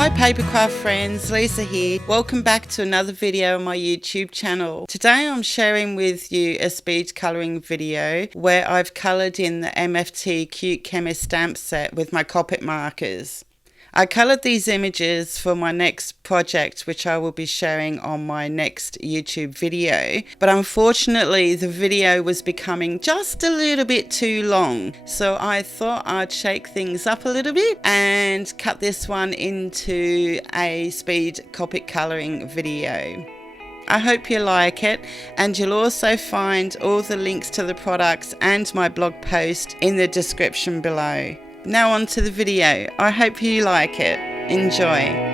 Hi Papercraft friends, Lisa here. Welcome back to another video on my YouTube channel. Today I'm sharing with you a speed colouring video where I've coloured in the MFT Cute Chemist stamp set with my Copic markers. I coloured these images for my next project, which I will be sharing on my next YouTube video, but unfortunately the video was becoming just a little bit too long, so I thought I'd shake things up a little bit and cut this one into a speed Copic colouring video. I hope you like it, and you'll also find all the links to the products and my blog post in the description below. Now on to the video. I hope you like it. Enjoy.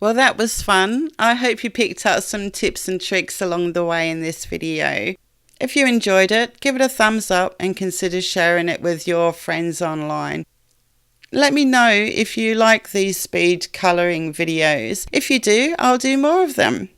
Well, that was fun. I hope you picked up some tips and tricks along the way in this video. If you enjoyed it, give it a thumbs up and consider sharing it with your friends online. Let me know if you like these speed colouring videos. If you do, I'll do more of them.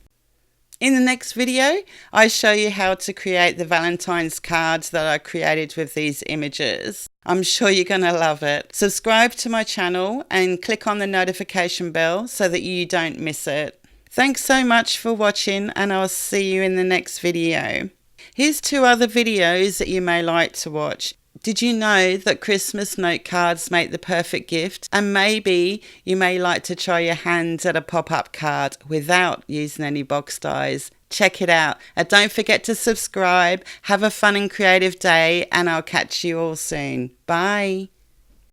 In the next video, I show you how to create the Valentine's cards that I created with these images. I'm sure you're going to love it. Subscribe to my channel and click on the notification bell so that you don't miss it. Thanks so much for watching, and I'll see you in the next video. Here's 2 other videos that you may like to watch. Did you know that Christmas note cards make the perfect gift? And maybe you may like to try your hand at a pop-up card without using any box dies. Check it out. And don't forget to subscribe. Have a fun and creative day, and I'll catch you all soon. Bye.